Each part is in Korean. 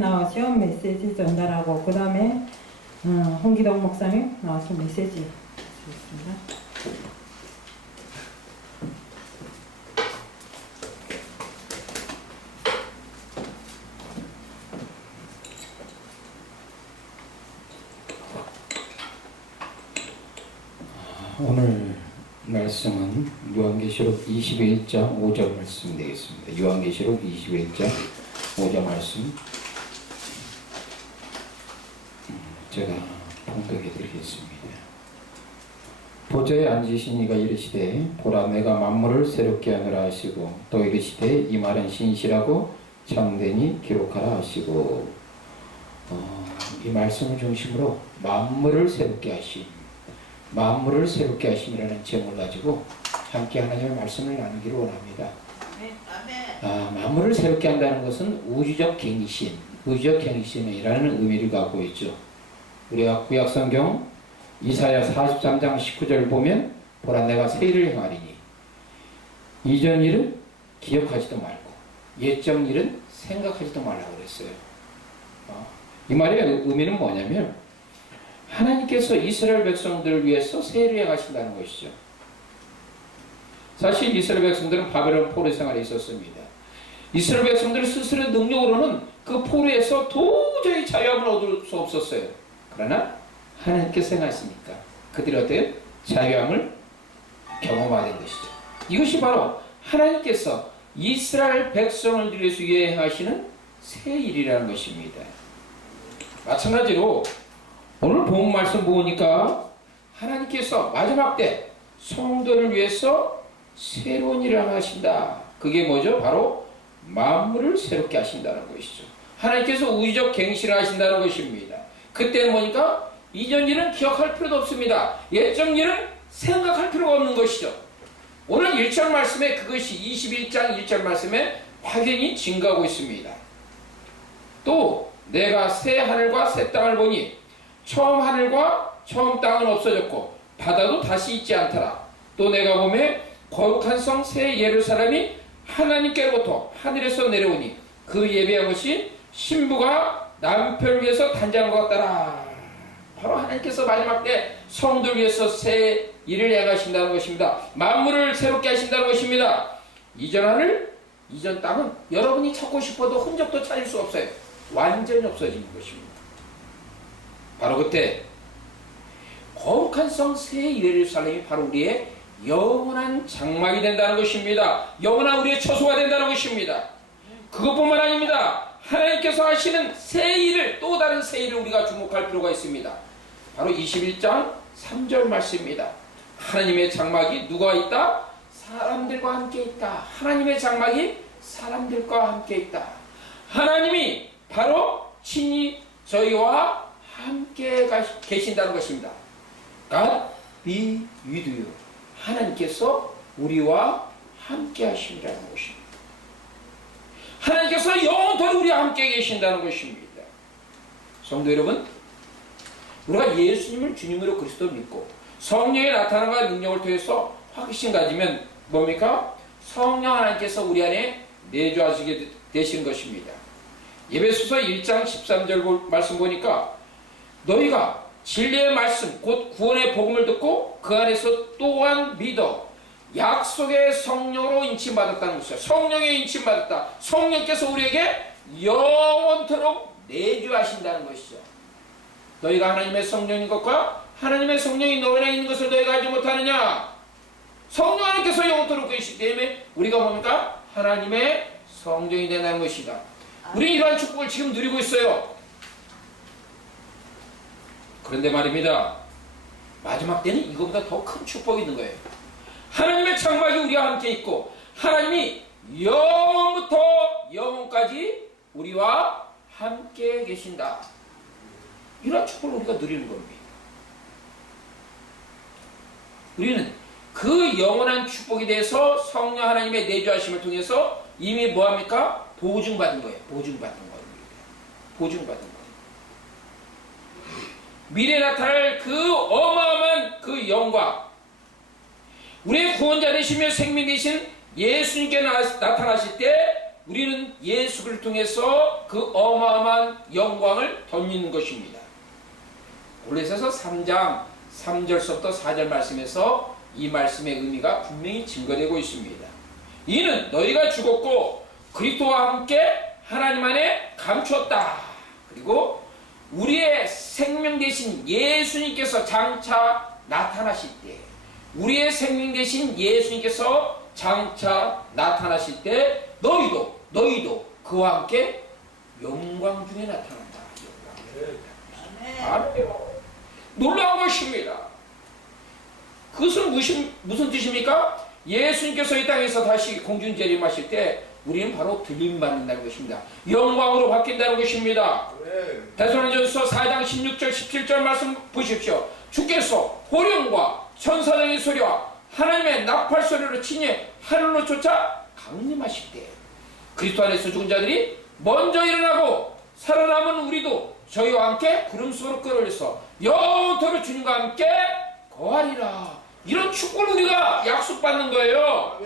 나와서 메시지 전달하고 그 다음에 홍기동 목사님 나와서 메시지 있습니다. 오늘 말씀은 요한계시록 21장 5절 말씀 되겠습니다. 요한계시록 21장 5절 말씀 제가 봉독해 드리겠습니다. 보좌에 앉으신 이가 이르시되 보라 내가 만물을 새롭게 하느라 하시고 또 이르시되 이 말은 신실하고 참되니 기록하라 하시고 이 말씀을 중심으로 만물을 새롭게 하심 만물을 새롭게 하심이라는 제목을 가지고 함께 하나님의 말씀을 나누기를 원합니다. 만물을 새롭게 한다는 것은 우주적 갱신, 우주적 갱신이라는 의미를 갖고 있죠. 우리가 구약성경 이사야 43장 19절 보면 보라 내가 새 일을 행하리니 이전 일은 기억하지도 말고 옛적 일은 생각하지도 말라고 그랬어요. 이 말의 의미는 뭐냐면 하나님께서 이스라엘 백성들을 위해서 새 일을 행하신다는 것이죠. 사실 이스라엘 백성들은 바벨론 포로 생활에 있었습니다. 이스라엘 백성들은 스스로의 능력으로는 그 포로에서 도저히 자유함을 얻을 수 없었어요. 그러나 하나님께서 행하시니까 그들이 어떻게 자유함을 경험하게 된 것이죠. 이것이 바로 하나님께서 이스라엘 백성을 위해서 행하시는 새 일이라는 것입니다. 마찬가지로 오늘 본 말씀 보니까 하나님께서 마지막 때 성도를 위해서 새로운 일을 하신다. 그게 뭐죠? 바로 만물을 새롭게 하신다는 것이죠. 하나님께서 우주적 갱신을 하신다는 것입니다. 그때는 뭐니까 이전 일은 기억할 필요도 없습니다. 옛적 일은 생각할 필요가 없는 것이죠. 오늘 1절 말씀에 그것이 21장 1절 말씀에 확연히 증가하고 있습니다. 또 내가 새 하늘과 새 땅을 보니 처음 하늘과 처음 땅은 없어졌고 바다도 다시 있지 않더라. 또 내가 보매 거룩한 성 새 예루살렘이 하나님께로부터 하늘에서 내려오니 그 예배한 것이 신부가 남편을 위해서 단장한 것 같더라. 바로 하나님께서 마지막 때 성도를 위해서 새 일을 행하신다는 것입니다. 만물을 새롭게 하신다는 것입니다. 이전 하늘, 이전 땅은 여러분이 찾고 싶어도 흔적도 찾을 수 없어요. 완전히 없어지는 것입니다. 바로 그때 거룩한 성 새 예루살렘이 바로 우리의 영원한 장막이 된다는 것입니다. 영원한 우리의 처소가 된다는 것입니다. 그것뿐만 아닙니다. 하나님께서 하시는 새 일을, 또 다른 새 일을 우리가 주목할 필요가 있습니다. 바로 21장 3절 말씀입니다. 하나님의 장막이 누가 있다? 사람들과 함께 있다. 하나님의 장막이 사람들과 함께 있다. 하나님이 바로 친히 저희와 함께 계신다는 것입니다. God be with you. 하나님께서 우리와 함께 하신다는 것입니다. 하나님께서 영원토록 우리와 함께 계신다는 것입니다. 성도 여러분, 우리가 예수님을 주님으로 그리스도 믿고 성령의 나타남과 능력을 통해서 확신 가지면 뭡니까? 성령 하나님께서 우리 안에 내주하시게 되신 것입니다. 에베소서 1장 13절 말씀 보니까 너희가 진리의 말씀 곧 구원의 복음을 듣고 그 안에서 또한 믿어 약속의 성령으로 인침받았다는 것이죠. 성령에 인침받았다. 성령께서 우리에게 영원토록 내주하신다는 것이죠. 너희가 하나님의 성령인 것과 하나님의 성령이 너희 안에 있는 것을 너희가 알지 못하느냐. 성령 하나님께서 영원토록 계시기 때문에 우리가 뭡니까? 하나님의 성령이 된다는 것이다. 우리는 이러한 축복을 지금 누리고 있어요. 그런데 말입니다. 마지막 때는 이거보다 더 큰 축복이 있는 거예요. 하나님의 장막이 우리와 함께 있고 하나님이 영원부터 영원까지 우리와 함께 계신다. 이런 축복을 우리가 누리는 겁니다. 우리는 그 영원한 축복에 대해서 성령 하나님의 내주하심을 통해서 이미 뭐합니까? 보증받은 거예요. 보증받은 겁니다. 보증받은 거예요. 미래에 나타날 그 어마어마한 그 영광, 우리의 구원자 되시며 생명 되신 예수님께 나타나실 때 우리는 예수를 통해서 그 어마어마한 영광을 덧입는 것입니다. 골로새서 3장 3절서부터 4절 말씀에서 이 말씀의 의미가 분명히 증거되고 있습니다. 이는 너희가 죽었고 그리스도와 함께 하나님 안에 감추었다. 그리고 우리의 생명 대신 예수님께서 장차 나타나실 때, 우리의 생명 대신 예수님께서 장차 나타나실 때 너희도 그와 함께 영광 중에 나타난다. 아멘. 놀라운 것입니다. 그것은 무슨 뜻입니까? 예수님께서 이 땅에서 다시 공중 재림하실 때 우리는 바로 들림받는다는 것입니다. 영광으로 바뀐다는 것입니다. 데살로니가전서 4장 16절 17절 말씀 보십시오. 주께서 호령과 천사장의 소리와 하나님의 나팔 소리로 친히 하늘로 쫓아 강림하실 때 그리스도 안에서 죽은 자들이 먼저 일어나고 살아남은 우리도 저희와 함께 구름 속으로 끌어올려서 영원토록 주님과 함께 거하리라. 이런 축복을 우리가 약속받는 거예요.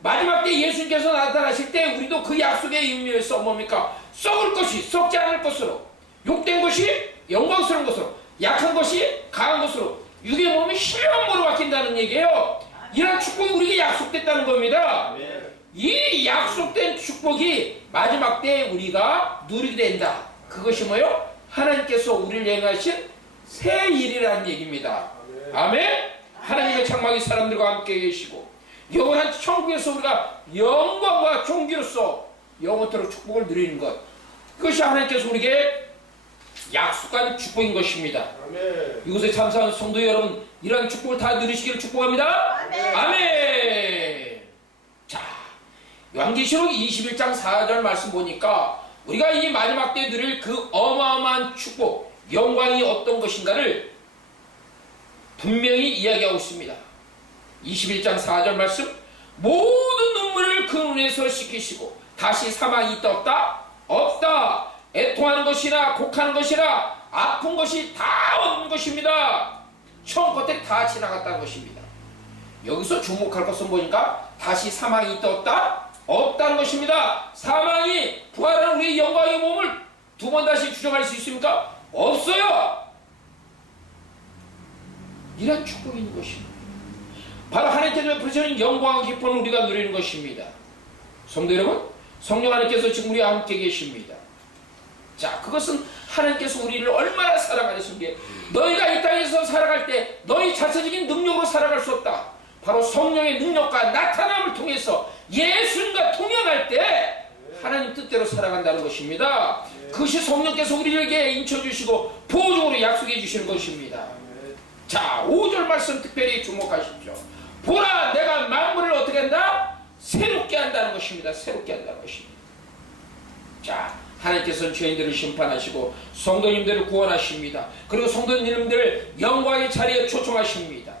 마지막 때 예수님께서 나타나실 때 우리도 그 약속의 의미에서 뭡니까? 썩을 것이 썩지 않을 것으로, 욕된 것이 영광스러운 것으로, 약한 것이 강한 것으로, 육의 몸이 신령한 몸으로 바뀐다는 얘기예요. 이런 축복이 우리에게 약속됐다는 겁니다. 이 약속된 축복이 마지막 때 우리가 누리게 된다. 그것이 뭐요? 하나님께서 우리를 행하신 새 일이라는 얘기입니다. 아멘. 하나님의 창막이 사람들과 함께 계시고 영원한 천국에서 우리가 영광과 존귀로서 영원토록 축복을 누리는 것, 그것이 하나님께서 우리에게 약속한 축복인 것입니다. 아멘. 이곳에 참석한 성도 여러분, 이러한 축복을 다 누리시기를 축복합니다. 아멘. 아멘. 자, 요한계시록 21장 4절 말씀 보니까 우리가 이 마지막 때 누릴 그 어마어마한 축복, 영광이 어떤 것인가를 분명히 이야기하고 있습니다. 21장 4절 말씀, 모든 눈물을 그 눈에서 씻기시고 다시 사망이 있다 없다? 없다. 애통하는 것이나 곡하는 것이나 아픈 것이 다 없는 것입니다. 처음 겉에 다 지나갔다는 것입니다. 여기서 주목할 것은 보니까 다시 사망이 있다 없다? 없다는 것입니다. 사망이 부활한 우리의 영광의 몸을 두 번 다시 주정할 수 있습니까? 없어요. 이런 축복이 있는 것입니다. 바로 하나님께서 부르시는 영광과 기쁨을 우리가 누리는 것입니다. 성도 여러분, 성령 하나님께서 지금 우리와 함께 계십니다. 자, 그것은 하나님께서 우리를 얼마나 사랑하셨는지, 너희가 이 땅에서 살아갈 때 너희 자체적인 능력으로 살아갈 수 없다. 바로 성령의 능력과 나타남을 통해서 예수님과 통행할 때 하나님 뜻대로 살아간다는 것입니다. 그것이 성령께서 우리에게 인쳐주시고 보증으로 약속해 주시는 것입니다. 자, 5절 말씀 특별히 주목하십시오. 보라, 내가 만물을 어떻게 한다? 새롭게 한다는 것입니다. 새롭게 한다는 것입니다. 자, 하나님께서는 죄인들을 심판하시고 성도님들을 구원하십니다. 그리고 성도님들 영광의 자리에 초청하십니다.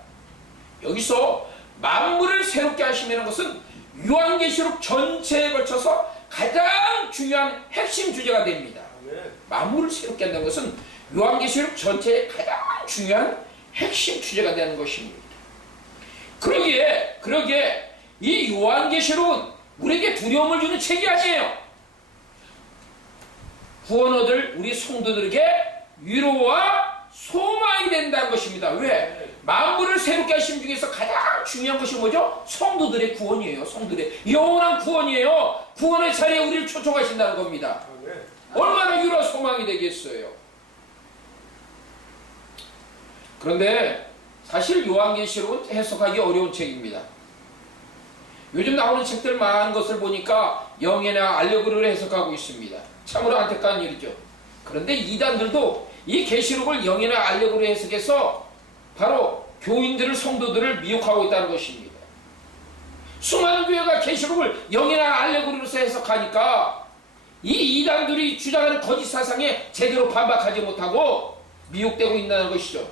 여기서 만물을 새롭게 하시는 것은 요한계시록 전체에 걸쳐서 가장 중요한 핵심 주제가 됩니다. 만물을 새롭게 한다는 것은 요한계시록 전체의 가장 중요한 핵심 주제가 되는 것입니다. 그러기에 이 요한계시록은 우리에게 두려움을 주는 책이 아니에요. 구원 얻을 우리 성도들에게 위로와 소망이 된다는 것입니다. 왜? 만물을 새롭게 하신 중에서 가장 중요한 것이 뭐죠? 성도들의 구원이에요. 성도들의 영원한 구원이에요. 구원의 자리에 우리를 초청하신다는 겁니다. 얼마나 위로와 소망이 되겠어요. 그런데 사실 요한계시록은 해석하기 어려운 책입니다. 요즘 나오는 책들 많은 것을 보니까 영예나 알레고리로 해석하고 있습니다. 참으로 안타까운 일이죠. 그런데 이단들도 이 계시록을 영예나 알레고리로 해석해서 바로 교인들을, 성도들을 미혹하고 있다는 것입니다. 수많은 교회가 계시록을 영예나 알레고리로서 해석하니까 이 이단들이 주장하는 거짓 사상에 제대로 반박하지 못하고 미혹되고 있다는 것이죠.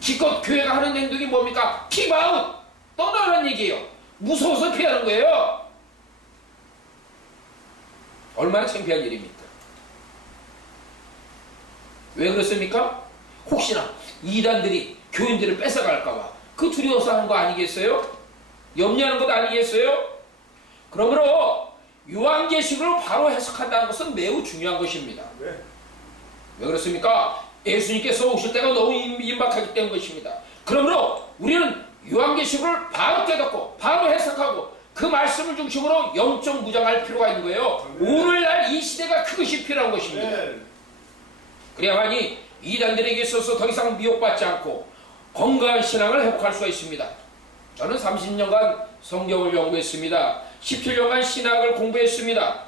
기껏 교회가 하는 행동이 뭡니까? 킵아웃! 떠나라는 얘기예요. 무서워서 피하는 거예요. 얼마나 창피한 일입니까? 왜 그렇습니까? 혹시나 이단들이 교인들을 뺏어갈까봐 그 두려워서 하는 거 아니겠어요? 염려하는 것 아니겠어요? 그러므로 요한계시록을 바로 해석한다는 것은 매우 중요한 것입니다. 왜 그렇습니까? 예수님께서 오실 때가 너무 임박하기 때문 것입니다. 그러므로 우리는 요한계시록을 바로 깨닫고 바로 해석하고 그 말씀을 중심으로 영적 무장할 필요가 있는 거예요. 오늘날 이 시대가 그것이 필요한 것입니다. 그래야만이 이단들에게 있어서 더 이상 미혹받지 않고 건강한 신앙을 회복할 수가 있습니다. 저는 30년간 성경을 연구했습니다. 17년간 신학을 공부했습니다.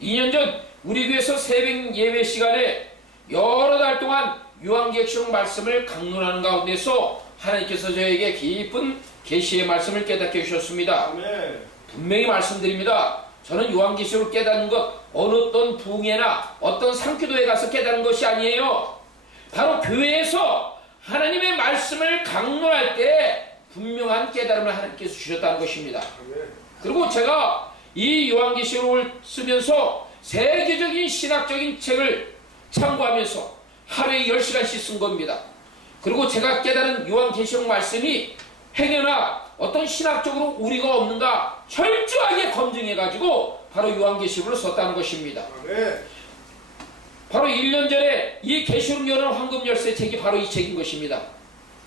2년 전 우리 교회에서 새벽 예배 시간에 여러 달 동안 요한계시록 말씀을 강론하는 가운데서 하나님께서 저에게 깊은 계시의 말씀을 깨닫게 해주셨습니다. 분명히 말씀드립니다. 저는 요한계시록을 깨닫는 것 어느 어떤 부흥회나 어떤 상기도에 가서 깨닫는 것이 아니에요. 바로 교회에서 하나님의 말씀을 강론할 때 분명한 깨달음을 하나님께서 주셨다는 것입니다. 그리고 제가 이 요한계시록을 쓰면서 세계적인 신학적인 책을 참고하면서 하루에 10시간씩 쓴 겁니다. 그리고 제가 깨달은 요한계시록 말씀이 행여나 어떤 신학적으로 우리가 없는가 철저하게 검증해가지고 바로 요한계시록을 썼다는 것입니다. 바로 1년 전에 이 계시록 여는 황금 열쇠 책이 바로 이 책인 것입니다.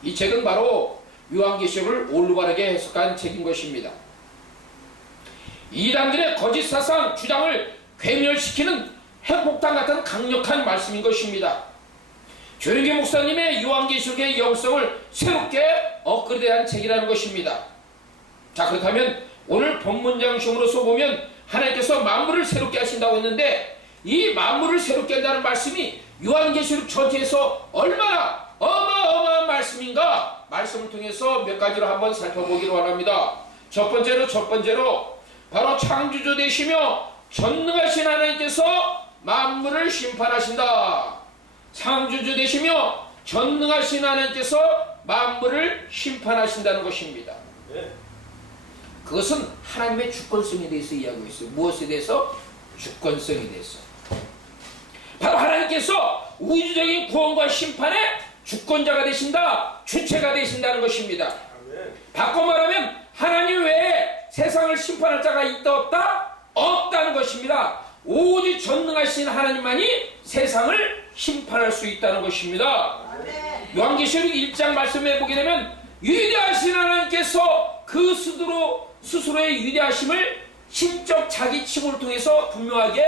이 책은 바로 요한계시록을 올바르게 해석한 책인 것입니다. 이단들의 거짓 사상 주장을 괴멸시키는 핵폭탄 같은 강력한 말씀인 것입니다. 조영기 목사님의 요한계시록의 영성을 새롭게 업그레이드한 책이라는 것입니다. 자, 그렇다면 오늘 본문장식으로서 보면 하나님께서 만물을 새롭게 하신다고 했는데 이 만물을 새롭게 한다는 말씀이 요한계시록 전체에서 얼마나 어마어마한 말씀인가 말씀을 통해서 몇 가지로 한번 살펴보기로 원합니다. 첫 번째로 바로 창조주 되시며 전능하신 하나님께서 만물을 심판하신다. 창조주 되시며 전능하신 하나님께서 만물을 심판하신다는 것입니다. 그것은 하나님의 주권성에 대해서 이야기하고 있어요. 무엇에 대해서? 주권성에 대해서. 바로 하나님께서 우주적인 구원과 심판의 주권자가 되신다, 주체가 되신다는 것입니다. 바꿔 말하면 하나님 외에 세상을 심판할 자가 있다 없다? 없다는 것입니다. 오직 전능하신 하나님만이 세상을 심판할 수 있다는 것입니다. 요한계시록 1장 말씀해 보게 되면 위대하신 하나님께서 그 스스로의 위대하심을 신적 자기 칭호를 통해서 분명하게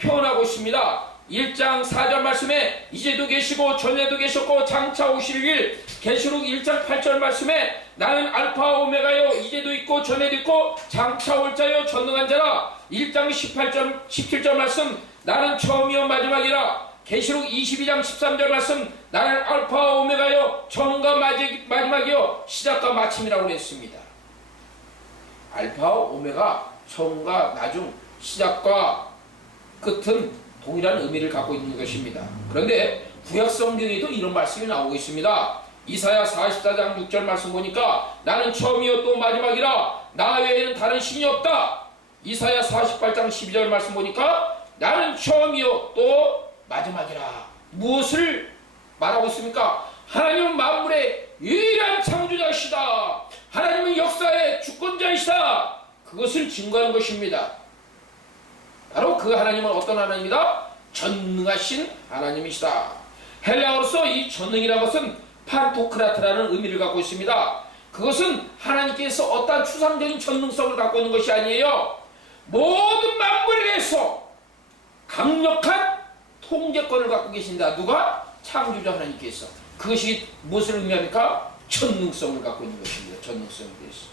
표현하고 있습니다. 1장 4절 말씀에 이제도 계시고 전에도 계셨고 장차 오실 일, 계시록 1장 8절 말씀에 나는 알파와 오메가요 이제도 있고 전에도 있고 장차 올 자요 전능한 자라. 1장 17절 말씀 나는 처음이요 마지막이라. 계시록 22장 13절 말씀 나는 알파와 오메가요 처음과 마지막이요 시작과 마침이라고 했습니다. 알파와 오메가 처음과 나중 시작과 끝은 동일한 의미를 갖고 있는 것입니다. 그런데 구약 성경에도 이런 말씀이 나오고 있습니다. 이사야 44장 6절 말씀 보니까 나는 처음이요 또 마지막이라 나 외에는 다른 신이 없다. 이사야 48장 12절 말씀 보니까 나는 처음이요 또 마지막이라. 무엇을 말하고 있습니까? 하나님은 만물의 유일한 창조자이시다. 하나님은 역사의 주권자이시다. 그것을 증거하는 것입니다. 바로 그 하나님은 어떤 하나님이다? 전능하신 하나님이시다. 헬라어로서 이 전능이라는 것은 판토크라트라는 의미를 갖고 있습니다. 그것은 하나님께서 어떠한 추상적인 전능성을 갖고 있는 것이 아니에요. 모든 만물에 대해서 강력한 통제권을 갖고 계신다. 누가? 창조자 하나님께서. 그것이 무엇을 의미합니까? 전능성을 갖고 있는 것입니다. 전능성에 대해서.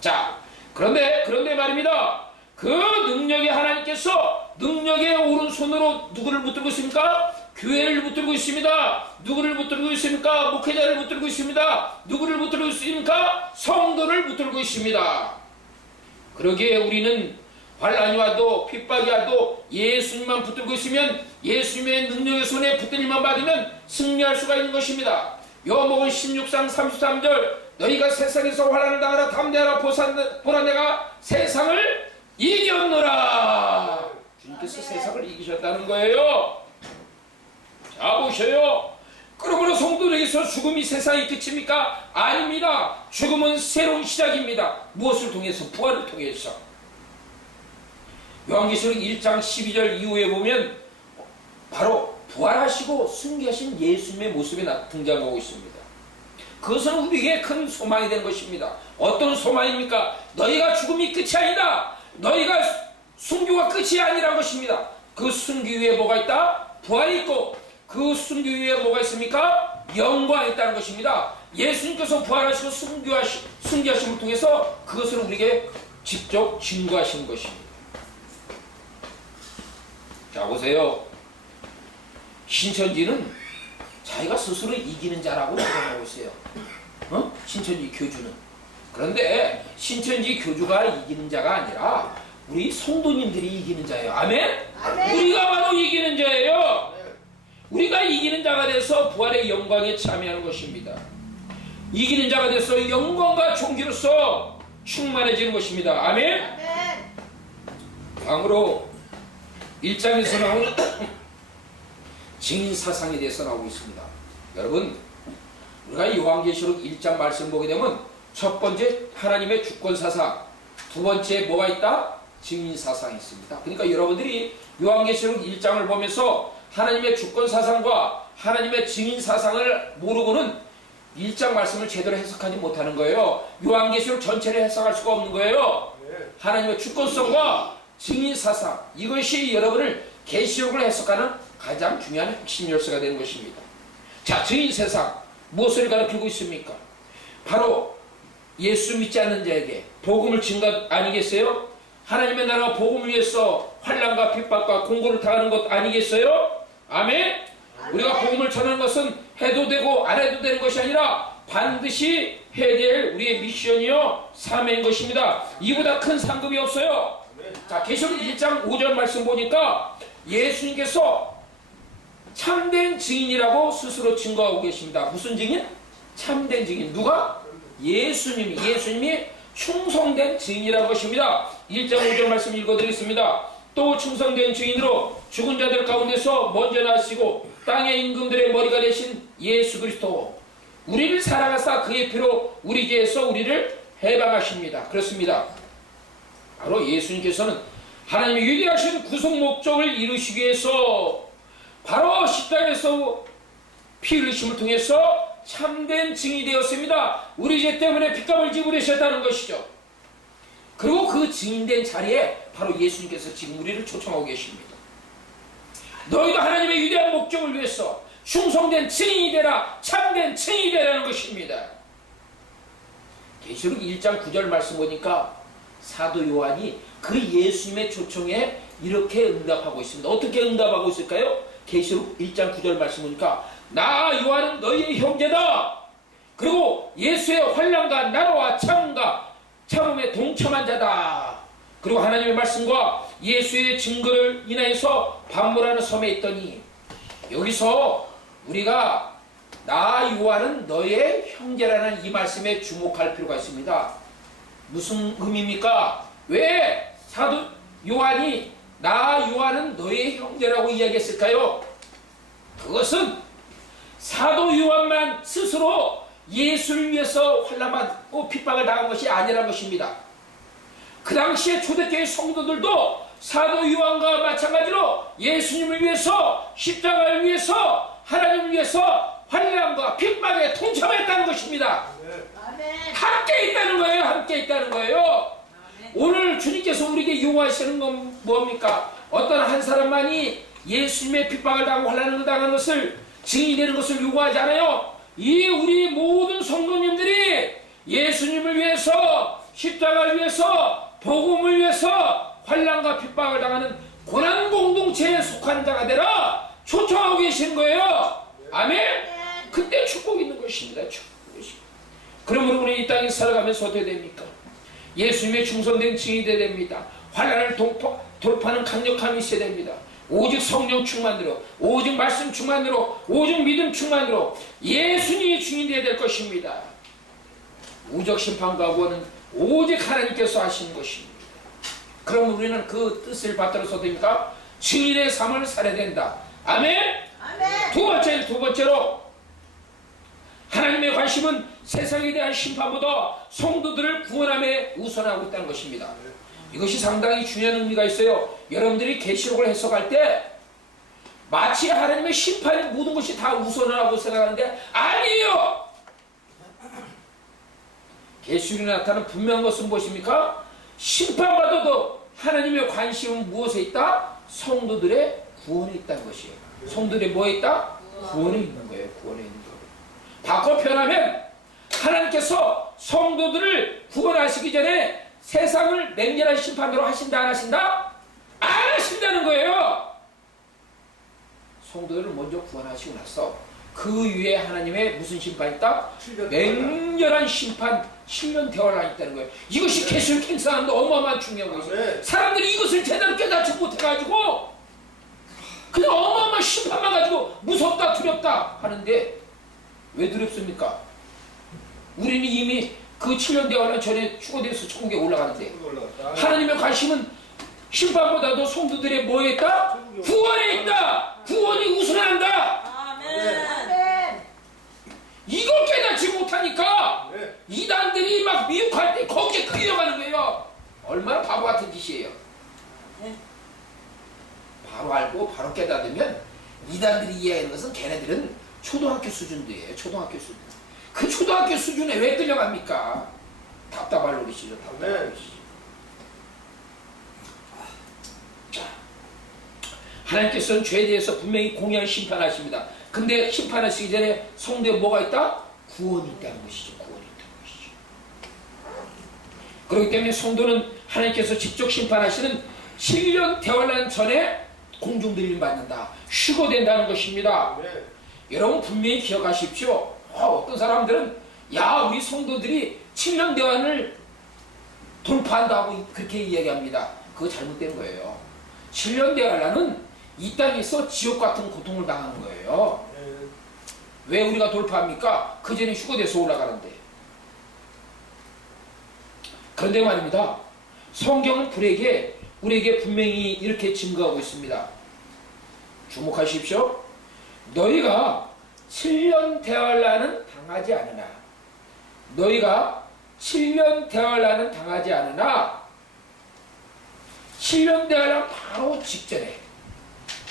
자, 그런데 말입니다. 그 능력의 하나님께서 능력의 오른손으로 누구를 붙들고 있습니까? 교회를 붙들고 있습니다. 누구를 붙들고 있습니까? 목회자를 붙들고 있습니다. 누구를 붙들고 있습니까? 성도를 붙들고 있습니다. 그러기에 우리는 환난이 와도 핍박이 와도 예수님만 붙들고 있으면 예수님의 능력의 손에 붙들림만 받으면 승리할 수가 있는 것입니다. 요한복음 16장 33절 너희가 세상에서 환난을 당하라 담대하라 보라 내가 세상을 이겼노라. 주님께서 세상을 이기셨다는 거예요. 자 보셔요. 그러므로 성도들에게서 죽음이 세상의 끝입니까? 아닙니다. 죽음은 새로운 시작입니다. 무엇을 통해서? 부활을 통해서. 요한계시록 1장 12절 이후에 보면 바로 부활하시고 승리하신 예수님의 모습이 등장하고 있습니다. 그것은 우리에게 큰 소망이 된 것입니다. 어떤 소망입니까? 너희가 죽음이 끝이 아니다. 너희가 순교가 끝이 아니라는 것입니다. 그 순교 위에 뭐가 있다? 부활이 있고, 그 순교 위에 뭐가 있습니까? 영광이 있다는 것입니다. 예수님께서 부활하시고 순교하심을 통해서 그것을 우리에게 직접 증거하신 것입니다. 자, 보세요. 신천지는 자기가 스스로 이기는 자라고 주장하고 있어요. 신천지 교주는. 그런데 신천지 교주가 이기는 자가 아니라 우리 성도님들이 이기는 자예요. 아멘? 아멘. 우리가 바로 이기는 자예요. 우리가 이기는 자가 돼서 부활의 영광에 참여하는 것입니다. 이기는 자가 돼서 영광과 존귀로서 충만해지는 것입니다. 아멘? 아멘. 다음으로 1장에서 나오는 증인 사상에 대해서 나오고 있습니다. 여러분, 우리가 요한계시록 1장 말씀 보게 되면 첫 번째 하나님의 주권 사상, 두 번째 뭐가 있다? 증인 사상이 있습니다. 그러니까 여러분들이 요한계시록 1장을 보면서 하나님의 주권 사상과 하나님의 증인 사상을 모르고는 1장 말씀을 제대로 해석하지 못하는 거예요. 요한계시록 전체를 해석할 수가 없는 거예요. 하나님의 주권성과 증인 사상, 이것이 여러분을 계시록을 해석하는 가장 중요한 핵심 열쇠가 되는 것입니다. 자, 증인 세상 무엇을 가르치고 있습니까? 바로 예수 믿지 않는 자에게 복음을 증거 아니겠어요? 하나님의 나라가 복음을 위해서 환난과 핍박과 공고를 당하는 것 아니겠어요? 아멘? 우리가 복음을 전하는 것은 해도 되고 안 해도 되는 것이 아니라 반드시 해야 될 우리의 미션이요 사명인 것입니다. 이보다 큰 상급이 없어요. 자, 계시록 1장 5절 말씀 보니까 예수님께서 참된 증인이라고 스스로 증거하고 계십니다. 무슨 증인? 참된 증인. 누가? 예수님이 충성된 증인이라는 것입니다. 1장 5절 말씀 읽어드리겠습니다. 또 충성된 증인으로 죽은 자들 가운데서 먼저 나시고 땅의 임금들의 머리가 되신 예수 그리스도, 우리를 사랑하사 그의 피로 우리 죄에서 우리를 해방하십니다. 그렇습니다. 바로 예수님께서는 하나님의 위대하신 구속 목적을 이루시기 위해서 바로 십자가에서 피 흘리심을 통해서 참된 증인이 되었습니다. 우리 죄 때문에 핏값을 지불하셨다는 것이죠. 그리고 그 증인된 자리에 바로 예수님께서 지금 우리를 초청하고 계십니다. 너희도 하나님의 위대한 목적을 위해서 충성된 증인이 되라, 참된 증인이 되라는 것입니다. 계시록 1장 9절 말씀 보니까 사도 요한이 그 예수님의 초청에 이렇게 응답하고 있습니다. 어떻게 응답하고 있을까요? 계시록 1장 9절 말씀 보니까 나 요한은 너희의 형제다. 그리고 예수의 환난과 나라와 참음에 동참한 자다. 그리고 하나님의 말씀과 예수의 증거를 인하여서 반문하는 섬에 있더니, 여기서 우리가 나 요한은 너의 형제라는 이 말씀에 주목할 필요가 있습니다. 무슨 의미입니까? 왜 사도 요한이 나 요한은 너의 형제라고 이야기했을까요? 그것은 사도 요한만 스스로 예수를 위해서 환난받고 핍박을 당한 것이 아니라는 것입니다. 그 당시에 초대교회 성도들도 사도 요한과 마찬가지로 예수님을 위해서, 십자가를 위해서, 하나님을 위해서 환난과 핍박에 동참했다는 것입니다. 함께 있다는 거예요. 함께 있다는 거예요. 오늘 주님께서 우리에게 요구하시는 건 뭡니까? 어떤 한 사람만이 예수님의 핍박을 당하고 환난을 당하는 것을, 증인이 되는 것을 요구하지 않아요. 이 우리 모든 성도님들이 예수님을 위해서, 십자가를 위해서, 복음을 위해서 환난과 핍박을 당하는 고난 공동체에 속하는 자가 되라 초청하고 계시는 거예요. 아멘? 그때 축복이 있는 것입니다. 축복이. 그러므로 우리 이 땅에 살아가면서 어떻게 됩니까? 예수님의 충성된 증인이 되어야 됩니다. 환난을 돌파하는 강력함이 있어야 됩니다. 오직 성령 충만으로, 오직 말씀 충만으로, 오직 믿음 충만으로 예수님이 증인이 되어야 될 것입니다. 우적 심판과 구원은 오직 하나님께서 하시는 것입니다. 그럼 우리는 그 뜻을 받들어서 됩니까? 증인의 삶을 살아야 된다. 아멘? 아멘. 두 번째로 하나님의 관심은 세상에 대한 심판보다 성도들을 구원함에 우선하고 있다는 것입니다. 이것이 상당히 중요한 의미가 있어요. 여러분들이 계시록을 해석할 때 마치 하나님의 심판이 모든 것이 다 우선이라고 생각하는데 아니에요. 계시록에 나타나는 분명한 것은 무엇입니까? 심판받아도 하나님의 관심은 무엇에 있다? 성도들의 구원에 있다는 것이에요. 성도들의 뭐에 있다? 구원에 있는 거예요. 구원에 있는 거예요. 바꿔 표현하면 하나님께서 성도들을 구원하시기 전에 세상을 맹렬한 심판으로 하신다 안 하신다? 안 하신다는 거예요. 성도들을 먼저 구원하시고 나서 그 위에 하나님의 무슨 심판이 있다? 맹렬한 심판, 7년 대화가 있다는 거예요. 이것이 계시록 행사하는데 어마어마한 중요한 거예요. 사람들이 이것을 제대로 깨닫지 못해가지고 그냥 어마어마한 심판만 가지고 무섭다 두렵다 하는데 왜 두렵습니까? 우리는 이미 그 7년 대화는 전에 추가돼서 천국에 올라가는데 하나님의 관심은 심판보다도 성도들의 뭐에 있다? 구원에 있다. 구원이 우선한다. 아멘. 이걸 깨닫지 못하니까 이단들이 막 미혹할 때 거기에 끌려가는 거예요. 얼마나 바보 같은 짓이에요. 바로 알고 바로 깨닫으면 이단들이 이해하는 것은 걔네들은 초등학교 수준도예요. 초등학교 수준. 그 초등학교 수준에 왜 끌려갑니까? 답답할 노릇이죠. 답답할 노릇이죠. 자, 하나님께서는 죄에 대해서 분명히 공의한 심판하십니다. 근데 심판하시기 전에 성도에 뭐가 있다? 구원이 있다는 것이죠. 구원이 있다는 것이죠. 그렇기 때문에 성도는 하나님께서 직접 심판하시는 7년 대환란 전에 공중들림 받는다. 휴거된다는 것입니다. 여러분 분명히 기억하십시오. 어떤 사람들은 야 우리 성도들이 7년 대환을 돌파한다고 그렇게 이야기합니다. 그거 잘못된 거예요. 7년 대환란은 이 땅에서 지옥 같은 고통을 당하는 거예요. 왜 우리가 돌파합니까? 그 전에 휴거돼서 올라가는데. 그런데 말입니다. 성경은 우리에게 분명히 이렇게 증거하고 있습니다. 주목하십시오. 너희가 7년 대환란은 당하지 않으나 너희가 7년 대환란은 당하지 않으나 7년 대환란 바로 직전에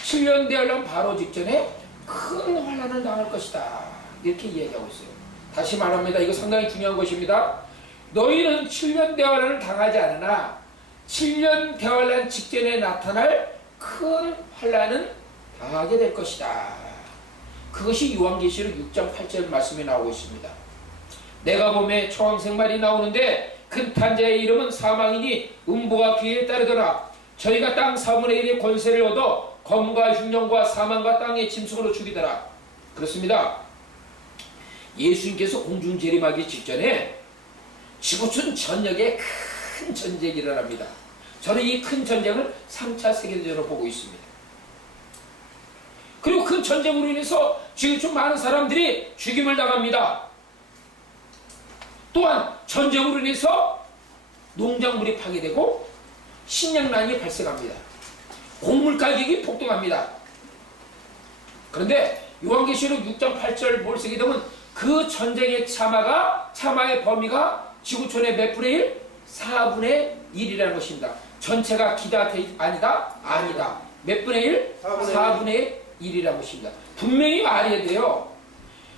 7년 대환란 바로 직전에 큰 환란을 당할 것이다. 이렇게 이야기하고 있어요. 다시 말합니다. 이거 상당히 중요한 것입니다. 너희는 7년 대환란을 당하지 않으나 7년 대환란 직전에 나타날 큰 환란은 당하게 될 것이다. 그것이 요한계시록 6장 8절 말씀에 나오고 있습니다. 내가 봄에 초왕생말이 나오는데 큰 탄자의 이름은 사망이니 음보가 귀에 따르더라. 저희가 땅 4분의 1의 권세를 얻어 검과 흉년과 사망과 땅의 짐승으로 죽이더라. 그렇습니다. 예수님께서 공중 재림하기 직전에 지구촌 전역에 큰 전쟁이 일어납니다. 저는 이 큰 전쟁을 3차 세계대전으로 보고 있습니다. 그리고 큰 전쟁으로 인해서 지구촌 많은 사람들이 죽임을 당합니다. 또한 전쟁으로 인해서 농작물이 파괴되고 식량난이 발생합니다. 곡물 가격이 폭등합니다. 그런데 요한계시록 6장 8절 몰색이 되면 그 전쟁의 참화의 범위가 지구촌의 몇 분의 1? 4분의 1이라는 것입니다. 전체가 기다 아니다? 아니다. 몇 분의 1? 4분의 1이라는 것입니다. 분명히 말해야 돼요.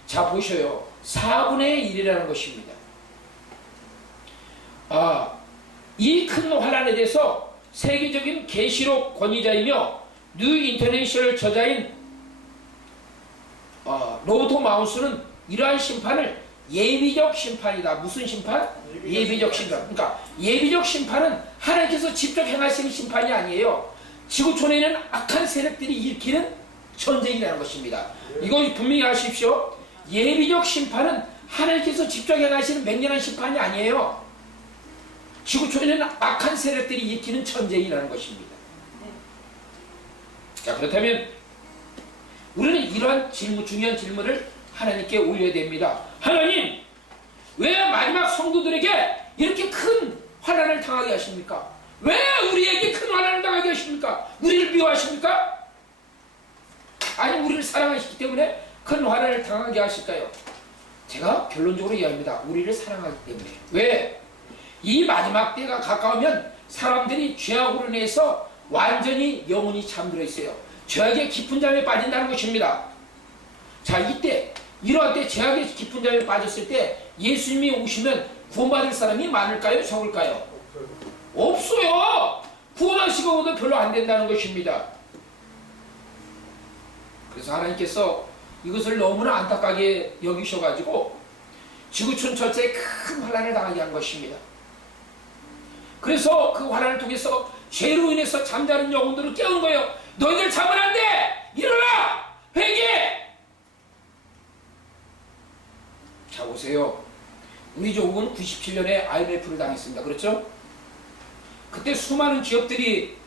자 보셔요. 4분의 1이라는 것입니다. 이 큰 환란에 대해서 세계적인 계시록 권위자이며 뉴 인터내셔널 저자인 로버트 마운스는 이러한 심판을 예비적 심판이다. 무슨 심판? 예비적 심판. 그러니까 예비적 심판은 하나님께서 직접 행하시는 심판이 아니에요. 지구촌에 있는 악한 세력들이 일으키는 전쟁이라는 것입니다. 이거 분명히 아십시오. 예비적 심판은 하나님께서 직접 행하시는 맹렬한 심판이 아니에요. 지구촌에 있는 악한 세력들이 일으키는 전쟁이라는 것입니다. 자, 그렇다면 우리는 이러한 중요한 질문을 하나님께 올려야 됩니다. 하나님, 왜 마지막 성도들에게 이렇게 큰 환난을 당하게 하십니까? 왜 우리에게 큰 환난을 당하게 하십니까? 우리를 미워하십니까? 아니 우리를 사랑하시기 때문에 큰 환난을 당하게 하실까요? 제가 결론적으로 이야기합니다. 우리를 사랑하기 때문에. 왜? 이 마지막 때가 가까우면 사람들이 죄악으로 인해서 완전히 영혼이 잠들어 있어요. 죄악의 깊은 잠에 빠진다는 것입니다. 자, 이때 이러한 때 죄악의 깊은 잠에 빠졌을 때 예수님이 오시면 구원받을 사람이 많을까요? 적을까요? 없어요. 구원하시고도 별로 안 된다는 것입니다. 그래서 하나님께서 이것을 너무나 안타깝게 여기셔가지고 지구촌 전체에 큰 환난을 당하게 한 것입니다. 그래서 그 환난을 통해서 죄로 인해서 잠자는 영혼들을 깨운 거예요. 너희들 자면 안 돼! 일어나! 회개! 자, 보세요. 우리 조국은 97년에 IMF를 당했습니다. 그렇죠? 그때 수많은 기업들이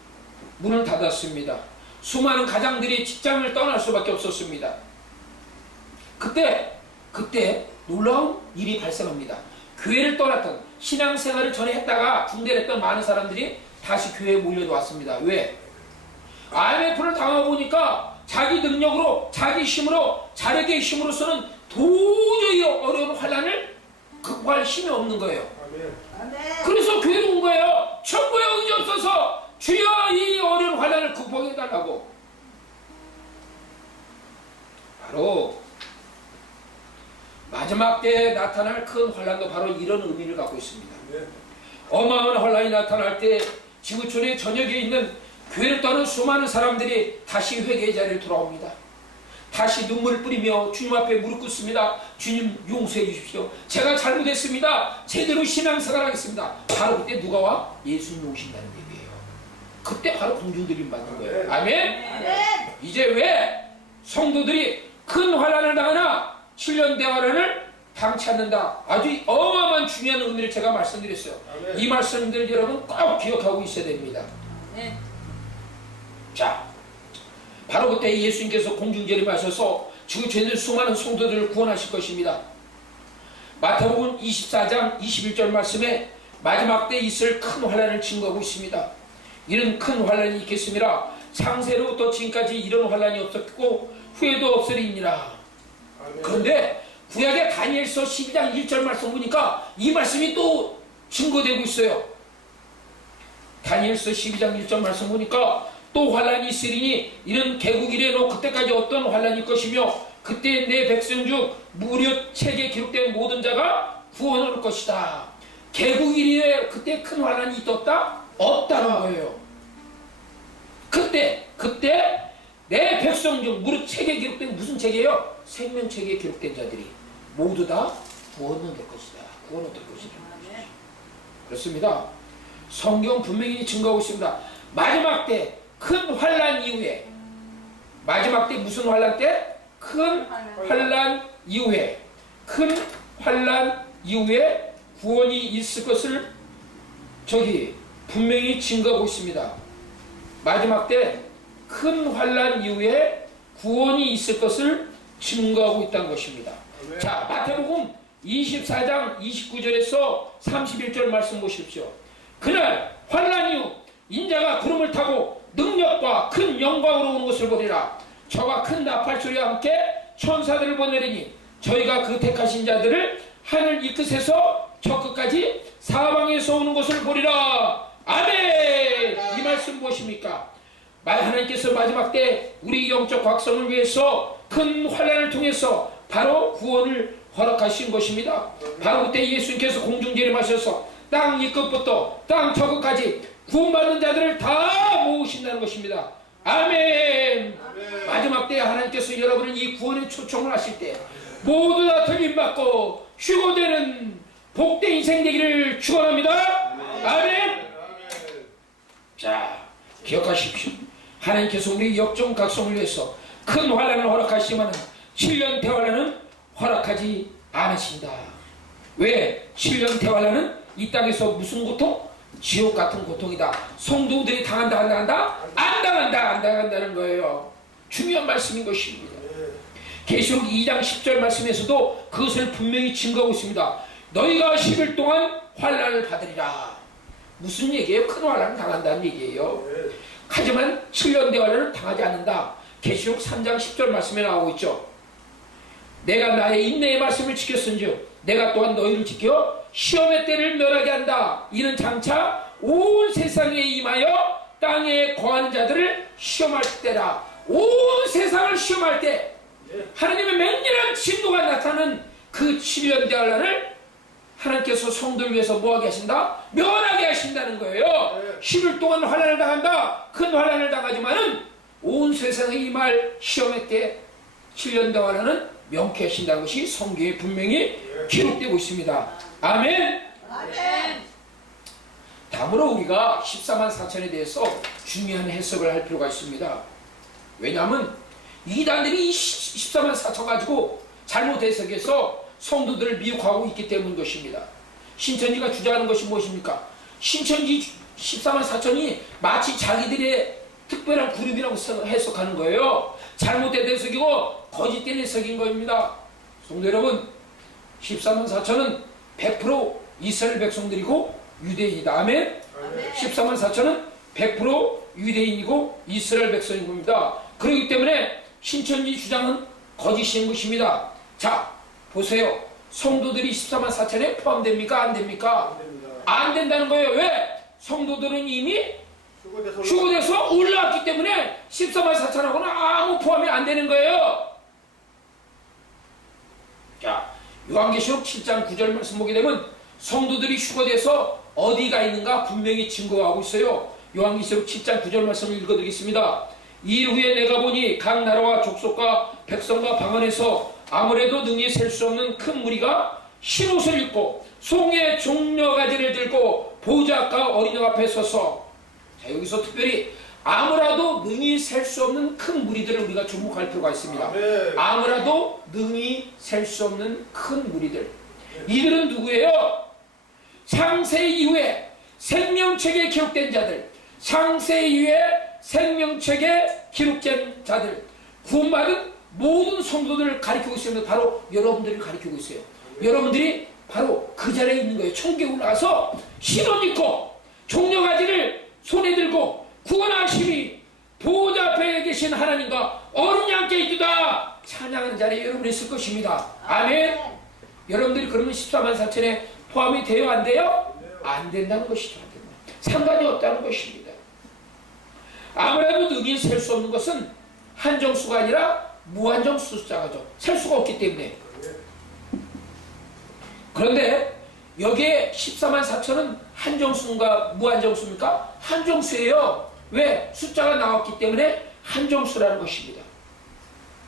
문을 닫았습니다. 수많은 가장들이 직장을 떠날 수밖에 없었습니다. 그때 놀라운 일이 발생합니다. 교회를 떠났던, 신앙생활을 전에 했다가 중대를 했던 많은 사람들이 다시 교회에 몰려왔습니다. 왜? IMF를 당하고 보니까 자기 능력으로, 자기 힘으로, 자력의 힘으로서는 도저히 어려운 환난을 극복할 힘이 없는 거예요. 그래서 교회로 온 거예요. 천부의 의지 없어서 주여 이 어려운 환난을 극복해달라고. 바로 마지막 때에 나타날 큰 환난도 바로 이런 의미를 갖고 있습니다. 어마어마한 환난이 나타날 때 지구촌의 전역에 있는 교회를 떠난 수많은 사람들이 다시 회개의 자리를 돌아옵니다. 다시 눈물을 뿌리며 주님 앞에 무릎 꿇습니다. 주님 용서해 주십시오. 제가 잘못했습니다. 제대로 신앙생활 하겠습니다. 바로 그때 누가 와? 예수님이 오신다는 얘기예요. 그때 바로 공중들임 받는 거예요. 아멘? 이제 왜 성도들이 큰 환난을 당하나 7년 대환란을 당치 않는다. 아주 어마어마한 중요한 의미를 제가 말씀드렸어요. 이 말씀들 여러분 꼭 기억하고 있어야 됩니다. 자, 바로 그때 예수님께서 공중재림하셔서 지구촌에 있는 수많은 성도들을 구원하실 것입니다. 마태복음 24장 21절 말씀에 마지막 때 있을 큰 환난을 증거하고 있습니다. 이런 큰 환난이 있겠습니다. 창세로부터 지금까지 이런 환난이 없었고 후에도 없으리니라. 그런데 구약의 다니엘서 12장 1절 말씀 보니까 이 말씀이 또 증거되고 있어요. 다니엘서 12장 1절 말씀 보니까 또 환난이 있으리니 이는 개국 이래로 그때까지 어떤 환난일 것이며 그때 내 백성 중 무릇 책에 기록된 모든 자가 구원을 얻을 것이다. 개국 이래 그때 큰 환난이 있었다? 없다는 거예요. 그때 내 백성 중 무릇 책에 기록된 무슨 책이에요? 생명책에 기록된 자들이 모두 다 구원을 얻을 것이다. 구원을 얻을 것이다. 그렇습니다. 성경 분명히 증거하고 있습니다. 마지막 때 큰 환난 이후에, 마지막 때 무슨 환난 때? 큰 환난 이후에, 큰 환난 이후에 구원이 있을 것을 저기 분명히 증거하고 있습니다. 마지막 때 큰 환난 이후에 구원이 있을 것을 증거하고 있다는 것입니다. 자, 마태복음 24장 29절에서 31절 말씀 보십시오. 그날 환난 이후 인자가 구름을 타고 능력과 큰 영광으로 오는 것을 보리라. 저가 큰 나팔 소리와 함께 천사들을 보내리니 저희가 그 택하신 자들을 하늘 이 끝에서 저 끝까지 사방에서 오는 것을 보리라. 아멘. 이 말씀 무엇입니까? 하나님께서 마지막 때 우리 영적 각성을 위해서 큰 환난을 통해서 바로 구원을 허락하신 것입니다. 바로 그때 예수님께서 공중재림하셔서 땅 이 끝부터 땅 저 끝까지 구원받는 자들을 다 모으신다는 것입니다. 아멘. 마지막 때 하나님께서 여러분은 이 구원의 초청을 하실 때 모두 다 틀림받고 휴고되는 복된 인생 되기를 축원합니다. 아멘. 자, 기억하십시오. 하나님께서 우리 역종 각성을 위해서 큰 환난을 허락하시지만 7년 대환란은 허락하지 않으신다. 왜? 7년 대환란은 이 땅에서 무슨 고통? 지옥 같은 고통이다. 성도들이 당한다, 안 당한다? 안 당한다, 안 당한다는 거예요. 중요한 말씀인 것입니다. 계시록 2장 10절 말씀에서도 그것을 분명히 증거하고 있습니다. 너희가 10일 동안 환난을 받으리라. 무슨 얘기예요? 큰 환난을 당한다는 얘기예요. 하지만 7년 대환란을 당하지 않는다. 계시록 3장 10절 말씀에 나오고 있죠. 내가 나의 인내의 말씀을 지켰은즉 내가 또한 너희를 지켜 시험의 때를 면하게 한다. 이는 장차 온 세상에 임하여 땅에 거하는 자들을 시험할 때라. 온 세상을 시험할 때 하나님의 맹렬한 진노가 나타나는 그 7년 대환란을 하나님께서 성도를 위해서 뭐하게 하신다? 면하게 하신다는 거예요. 10일 동안 환란을 당한다. 큰 환란을 당하지만은 온 세상에 임할 시험의 때 7년 대환란은 명쾌 하신다는 것이 성경에 분명히 기록되고 있습니다. 아멘. 아멘. 다음으로 우리가 14만 4천에 대해서 중요한 해석을 할 필요가 있습니다. 왜냐하면 이단들이 이 14만 4천 가지고 잘못 해석해서 성도들을 미혹하고 있기 때문인 것입니다. 신천지가 주장하는 것이 무엇입니까? 신천지 14만 4천이 마치 자기들의 특별한 그룹이라고 해석하는 거예요. 잘못된 해석이고 거짓된 해석인 겁니다. 성도 여러분, 14만 4천은 100% 이스라엘 백성들이고 유대인이다. 아멘? 14만 4천은 100% 유대인이고 이스라엘 백성인 겁니다. 그렇기 때문에 신천지 주장은 거짓인 것입니다. 자, 보세요. 성도들이 14만 4천에 포함됩니까? 안 됩니까? 안 된다는 거예요. 왜? 성도들은 이미 휴거돼서 올라왔기 때문에 14만 4천하고는 아무 포함이 안 되는 거예요. 자, 요한계시록 7장 9절 말씀 보게 되면 성도들이 휴거돼서 어디가 있는가 분명히 증거하고 있어요. 요한계시록 7장 9절 말씀을 읽어드리겠습니다. 일 후에 내가 보니 각 나라와 족속과 백성과 방언에서 아무래도 능히 셀 수 없는 큰 무리가 흰옷을 입고 송의 종려가지를 들고 보좌과 어린양 앞에 서서, 자, 여기서 특별히 아무라도 능히 셀 수 없는 큰 무리들을 우리가 주목할 필요가 있습니다. 아무라도 능히 셀 수 없는 큰 무리들. 이들은 누구예요? 창세 이후에 생명책에 기록된 자들, 창세 이후에 생명책에 기록된 자들, 구원받은 모든 성도들을 가리키고 있습니다. 바로 여러분들을 가리키고 있어요. 여러분들이 바로 그 자리에 있는 거예요. 천국에 올라가서 흰옷 입고 종려가지를 손에 들고 구원하심이 보호자 앞에 계신 하나님과 어린 양께 이르다 찬양하는 자리에 여러분이 있을 것입니다. 아멘. 여러분들이 그러면 14만 4천에 포함이 돼요? 안 돼요? 안 된다는 것이죠. 상관이 없다는 것입니다. 아무래도 능히 셀 수 없는 것은 한정수가 아니라 무한정수 숫자가죠. 셀 수가 없기 때문에. 그런데 여기에 14만 4천은 한정수인가 무한정수입니까? 한정수예요. 왜? 숫자가 나왔기 때문에 한정수라는 것입니다.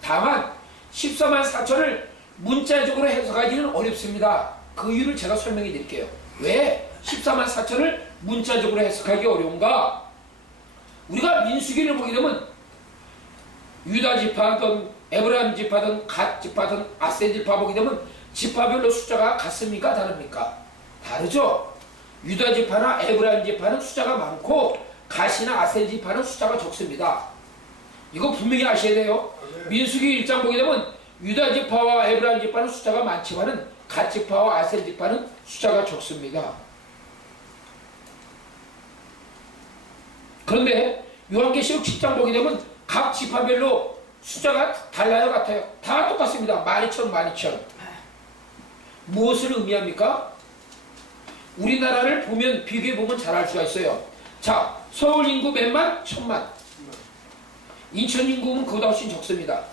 다만 14만 4천을 문자적으로 해석하기는 어렵습니다. 그 이유를 제가 설명해 드릴게요. 왜 14만 4천을 문자적으로 해석하기 어려운가? 우리가 민수기를 보게 되면 유다 지파든 에브라임 지파든 갓 지파든 아셀 지파 보게 되면 지파별로 숫자가 같습니까? 다릅니까? 다르죠? 유다 지파나 에브라임 지파는 숫자가 많고 갓이나 아셀 지파는 숫자가 적습니다. 이거 분명히 아셔야 돼요. 민수기 1장 보게 되면 유다 지파와 에브라임 지파는 숫자가 많지만은 갓 지파와 아셀 지파는 숫자가 적습니다. 그런데 요한계시록 10장 보게 되면 각 지파별로 숫자가 달라요, 같아요? 다 똑같습니다. 12,000. 무엇을 의미합니까? 우리나라를 보면 비교해 보면 잘 알 수가 있어요. 자, 서울 인구 몇만? 1,000만. 인천 인구는 그보다 훨씬 적습니다.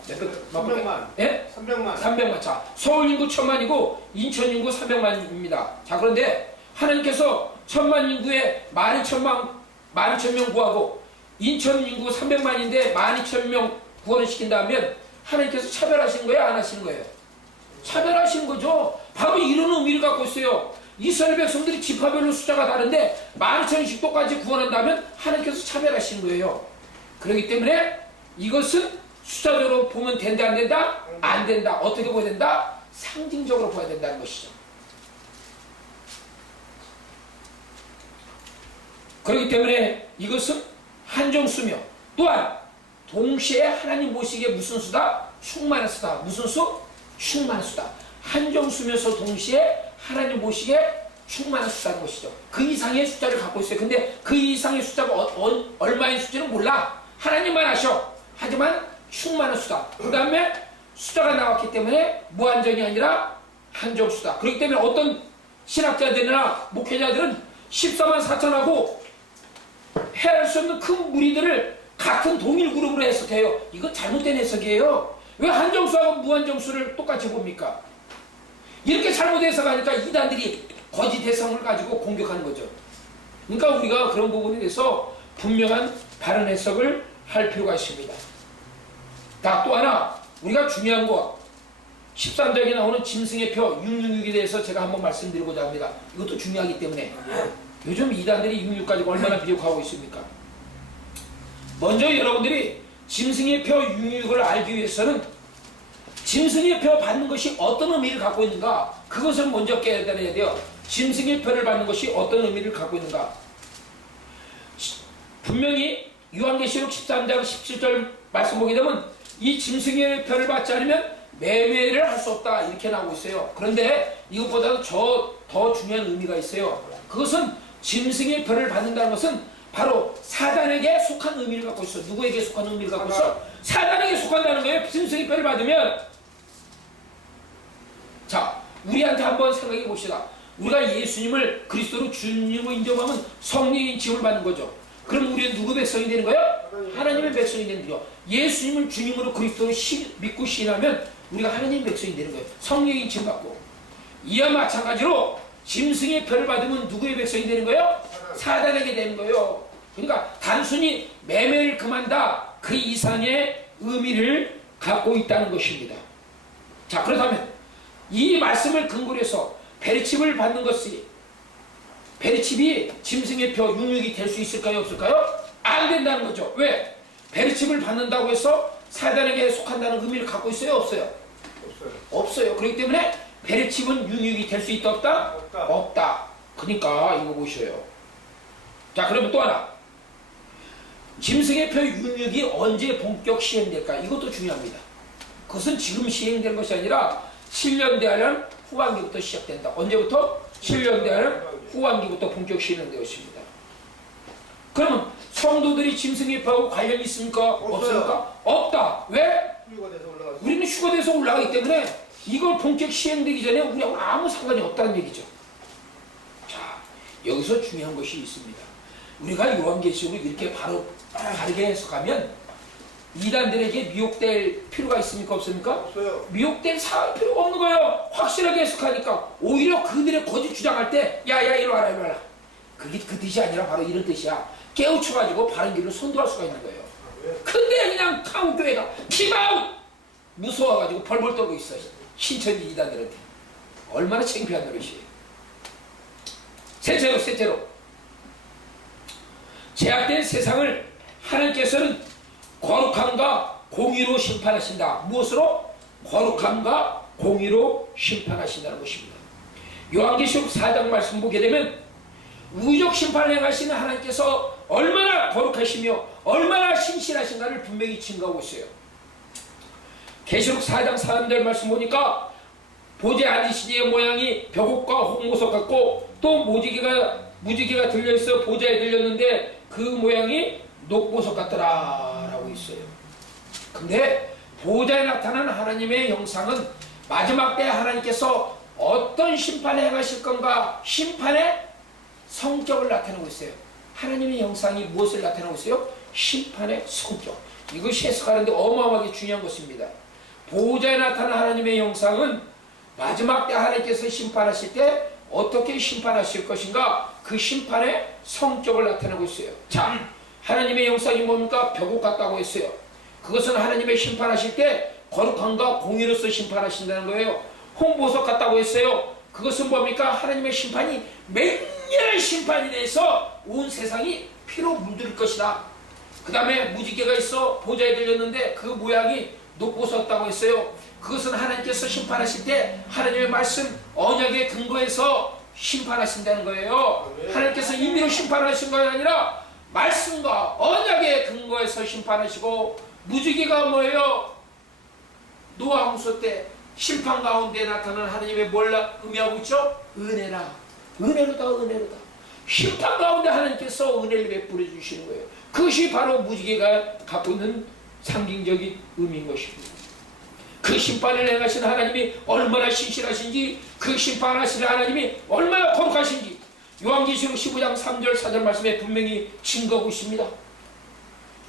300만. 예? 300만. 300만. 자, 서울 인구 1,000만이고 인천 인구 300만입니다. 자, 그런데 하나님께서 1,000만 인구에 12,000명 구하고 인천 인구 300만인데 12,000명 구원을 시킨다면 하나님께서 차별하시는 거예요? 안 하시는 거예요? 차별하시는 거죠. 바로 이런 의미를 갖고 있어요. 이스라엘 백성들이 지파별로 숫자가 다른데 12,000씩 똑같이 구원한다면 하나님께서 차별하시는 거예요. 그렇기 때문에 이것은 숫자적으로 보면 된다 안 된다? 안 된다. 어떻게 보야 된다? 상징적으로 봐야 된다는 것이죠. 그렇기 때문에 이것은 한정수며 또한 동시에 하나님 모시기에 무슨 수다? 충만한 수다. 무슨 수? 충만한 수다. 한정수면서 동시에 하나님 모시기에 충만한 숫자는 것이죠. 그 이상의 숫자를 갖고 있어요. 근데 그 이상의 숫자가 얼마인 숫자는 몰라. 하나님만 아셔. 하지만 충만한 수다. 그 다음에 숫자가 나왔기 때문에 무한정이 아니라 한정수다. 그렇기 때문에 어떤 신학자들이나 목회자들은 14만 4천하고 해할 수 없는 큰 무리들을 같은 동일 그룹으로 해석해요. 이건 잘못된 해석이에요. 왜 한정수하고 무한정수를 똑같이 봅니까? 이렇게 잘못 해석하니까 이단들이 거짓 해석을 가지고 공격하는 거죠. 그러니까 우리가 그런 부분에 대해서 분명한 바른 해석을 할 필요가 있습니다. 자, 또 하나 우리가 중요한 거 13장에 나오는 짐승의 표 666에 대해서 제가 한번 말씀드리고자 합니다. 이것도 중요하기 때문에 요즘 이단들이 66 가지고 얼마나 비욕하고 있습니까? 먼저 여러분들이 짐승의 표 666을 알기 위해서는 짐승의 표 받는 것이 어떤 의미를 갖고 있는가, 그것을 먼저 깨달아야 돼요. 짐승의 표를 받는 것이 어떤 의미를 갖고 있는가. 분명히 요한계시록 13장 17절 말씀 보게 되면 이 짐승의 표를 받지 않으면 매매를 할 수 없다 이렇게 나오고 있어요. 그런데 이것보다도 더 중요한 의미가 있어요. 그것은 짐승의 표를 받는다는 것은 바로 사단에게 속한 의미를 갖고 있어. 누구에게 속한 의미를 갖고 있어? 사단에게 속한다는 거예요. 짐승의 표를 받으면. 자, 우리한테 한번 생각해 봅시다. 우리가 예수님을 그리스도로 주님으로 인정하면 성령의 징을 받는 거죠. 그럼 우리는 누구 백성이 되는 거예요? 하나님의 백성이 되는 거죠. 예수님을 주님으로 그리스도로 믿고 신하면 우리가 하나님의 백성이 되는 거예요. 성령의 징 받고. 이와 마찬가지로 짐승의 표를 받으면 누구의 백성이 되는 거예요? 사단에게 되는 거예요. 그러니까 단순히 매매를 금한다 그 이상의 의미를 갖고 있다는 것입니다. 자, 그렇다면 이 말씀을 근거로 해서 베리칩을 받는 것이 베리칩이 짐승의 표 66이 될 수 있을까요? 없을까요? 안 된다는 거죠. 왜? 베리칩을 받는다고 해서 사단에게 속한다는 의미를 갖고 있어요? 없어요? 없어요. 그렇기 때문에 베리칩은 66이 될 수 있다 없다? 없다. 그러니까 이거 보셔요. 자, 그러면 또 하나. 짐승의 표 66이 언제 본격 시행될까? 이것도 중요합니다. 그것은 지금 시행된 것이 아니라 7년 대하는 후반기부터 시작된다. 언제부터? 7년 대하는 후반기부터 본격 시행되었습니다. 그러면 성도들이 짐승의 표하고 관련이 있습니까? 없습니까? 없다. 왜? 우리는 휴거돼서 올라가기 때문에 이걸 본격 시행되기 전에 우리하고 아무 상관이 없다는 얘기죠. 자, 여기서 중요한 것이 있습니다. 우리가 요한계시록을 이렇게 바르게 해석하면 이단들에게 미혹될 필요가 있습니까? 없습니까? 없어요. 미혹될 필요가 없는 거예요. 확실하게 해석하니까. 오히려 그들의 거짓 주장할 때 야야 이리 와라 이리 와라. 그게 그 뜻이 아니라 바로 이런 뜻이야. 깨우쳐가지고 바른 길로 선도할 수가 있는 거예요. 근데 그냥 한국교회가 킴아웃! 무서워가지고 벌벌 떨고 있어요. 신천지 이단들한테. 얼마나 창피한 노릇이에요. 셋째로 제약된 세상을 하나님께서는 거룩함과 공의로 심판하신다. 무엇으로? 거룩함과 공의로 심판하신다는 것입니다. 요한계시록 4장 말씀 보게 되면 우주적 심판을 행하시는 하나님께서 얼마나 거룩하시며 얼마나 신실하신가를 분명히 증거하고 있어요. 계시록 4장 4절 말씀 보니까 보좌에 앉으신 이의 모양이 벽옥과 홍보석 같고 또 무지개가 들려있어 보좌에 들렸는데 그 모양이 녹보석 같더라 라고 있어요. 근데 보좌에 나타난 하나님의 형상은 마지막 때 하나님께서 어떤 심판을 행하실 건가, 심판의 성격을 나타내고 있어요. 하나님의 형상이 무엇을 나타내고 있어요? 심판의 성격. 이것이 해석하는데 어마어마하게 중요한 것입니다. 보좌에 나타난 하나님의 형상은 마지막 때 하나님께서 심판하실 때 어떻게 심판하실 것인가, 그 심판의 성격을 나타내고 있어요. 자, 하나님의 형상이 뭡니까? 벽옥 같다고 했어요. 그것은 하나님의 심판하실 때 거룩함과 공의로서 심판하신다는 거예요. 홍보석 같다고 했어요. 그것은 뭡니까? 하나님의 심판이 맹렬한 심판이 돼서 온 세상이 피로 물들 것이다. 그 다음에 무지개가 있어 보좌에 들렸는데 그 모양이 녹보석다고 했어요. 그것은 하나님께서 심판하실 때 하나님의 말씀 언약의 근거에서 심판하신다는 거예요. 하나님께서 임의로 심판하신 것이 아니라 말씀과 언약의 근거에서 심판하시고, 무지개가 뭐예요? 노아 홍수 때 심판 가운데 나타난 하나님의 뭘 의미하고 있죠? 은혜라. 은혜로다. 심판 가운데 하나님께서 은혜를 베풀어 주시는 거예요. 그것이 바로 무지개가 갖고 있는 상징적인 의미인 것입니다. 그 심판을 행하시는 하나님이 얼마나 신실하신지, 그 심판하시는 하나님이 얼마나 거룩하신지, 요한계시록 15장 3절 4절 말씀에 분명히 증거하고 있습니다.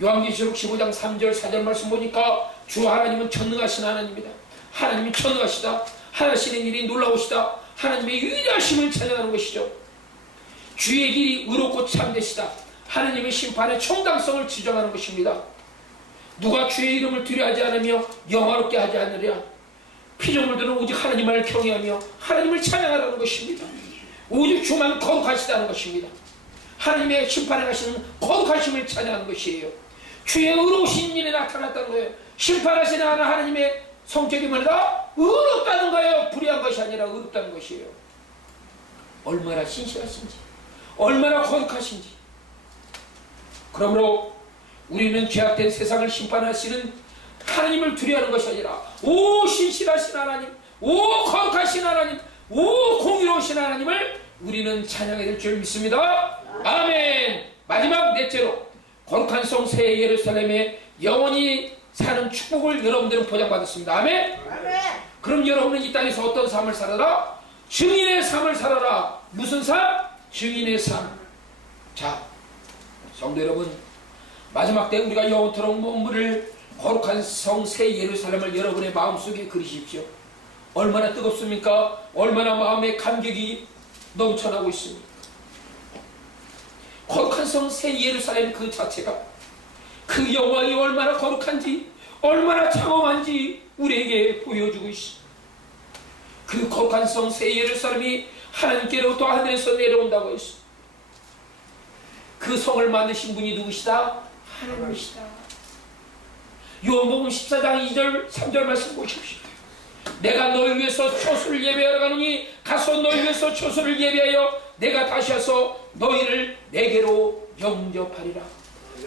요한계시록 15장 3절 4절 말씀 보니까 주 하나님은 전능하신 하나님입니다. 하나님이 전능하시다. 하나님의 일이 놀라우시다. 하나님의 위대하심을 찬양하는 것이죠. 주의 길이 의롭고 참되시다. 하나님의 심판의 정당성을 지정하는 것입니다. 누가 주의 이름을 두려워하지 않으며 영화롭게 하지 않으랴. 피조물들은 오직 하나님을 경외하며 하나님을 찬양하라는 것입니다. 오직 주만 거룩하시다는 것입니다. 하나님의 심판에 가시는 거룩하심을 찬양하는 것이에요. 주의 의로우신 일이 나타났다는 거예요. 심판하시는 하나님의 성격이 뭐다? 의롭다는 거예요. 불의한 것이 아니라 의롭다는 것이에요. 얼마나 신실하신지, 얼마나 거룩하신지. 그러므로 우리는 죄악된 세상을 심판하시는 하나님을 두려워하는 것이 아니라 오 신실하신 하나님, 오 거룩하신 하나님, 오 공의로우신 하나님을 우리는 찬양해야 될 줄 믿습니다. 아멘. 마지막 넷째로 거룩한 성 새 예루살렘에 영원히 사는 축복을 여러분들은 보장받았습니다. 아멘. 그럼 여러분은 이 땅에서 어떤 삶을 살아라? 증인의 삶을 살아라. 무슨 삶? 증인의 삶. 자, 성도 여러분, 마지막 때 우리가 영원토록 머무를 거룩한 성 새 예루살렘을 여러분의 마음속에 그리십시오. 얼마나 뜨겁습니까? 얼마나 마음의 감격이 넘쳐나고 있습니까? 거룩한 성 새 예루살렘 그 자체가 그 영광이 얼마나 거룩한지, 얼마나 장엄한지 우리에게 보여주고 있습니다. 그 거룩한 성 새 예루살렘이 하나님께로부터 하늘에서 내려온다고 했습니다. 그 성을 만드신 분이 누구시다? 하나님이시다. 요한복음 14장 2절 3절 말씀 보십시오. 내가 너희 위해서 초소를 예배하러 가노니 가서 너희 위해서 초소를 예배하여 내가 다시 와서 너희를 내게로 영접하리라.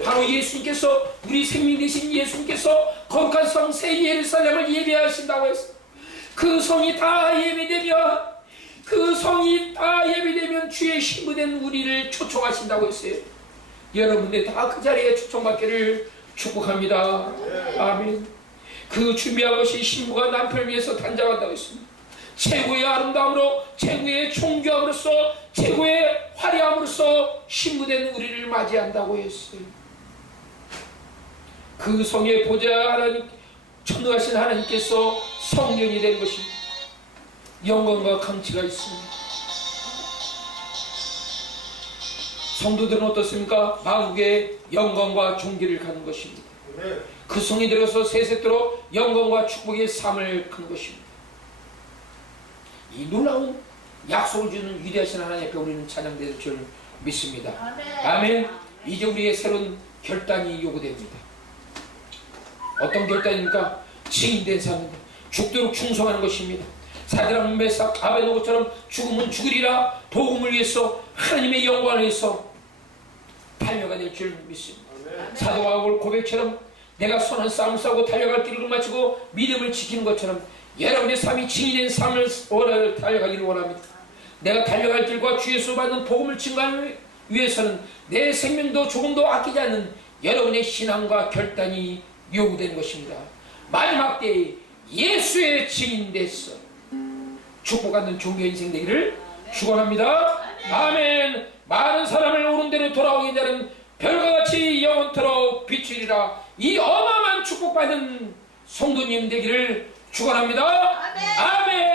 바로 예수님께서, 우리 생명 되신 예수님께서 거룩한 성 새 예루살렘을 예배하신다고 했어요. 그 성이 다 예배되면, 그 성이 다 예배되면 주의 신부된 우리를 초청하신다고 했어요. 여러분들 다 그 자리에 초청받기를 축복합니다. 아멘. 그 준비한 것이 신부가 남편을 위해서 단장한다고 했습니다. 최고의 아름다움으로, 최고의 존귀함으로써, 최고의 화려함으로써 신부된 우리를 맞이한다고 했어요. 그 성의 보좌 하나님, 전능하신 하나님께서 성령이 된 것입니다. 영광과 강치가 있습니다. 성도들은 어떻습니까? 마국의 영광과 존귀를 갖는 것입니다. 그 성이 들어서 세세토록 영광과 축복의 삶을 갖는 것입니다. 이 놀라운 약속을 주는 위대하신 하나님 앞에 우리는 찬양될 줄 믿습니다. 아멘. 이제 우리의 새로운 결단이 요구됩니다. 어떤 결단입니까? 증인된 삶입니다. 죽도록 충성하는 것입니다. 사드락 메삭 아베노고처럼 죽으면 죽으리라 복음을 위해서, 하나님의 영광을 위해서 달려가 될 줄 믿습니다. 사도 바울 고백처럼 내가 선한 싸움을 싸우고 달려갈 길을 마치고 믿음을 지키는 것처럼 여러분의 삶이 증인된 삶을 달려가기를 원합니다. 내가 달려갈 길과 주에서 받는 복음을 증거하기 위해서는 내 생명도 조금도 아끼지 않는 여러분의 신앙과 결단이 요구되는 것입니다. 마지막 때에 예수의 증인돼서 축복받는 종교 인생 되기를 축원합니다. 아멘. 많은 사람을 옳은 대로 돌아오게 되는 별과 같이 영원토록 비추리라. 이 어마어마한 축복받는 성도님 되기를 축원합니다. 아멘.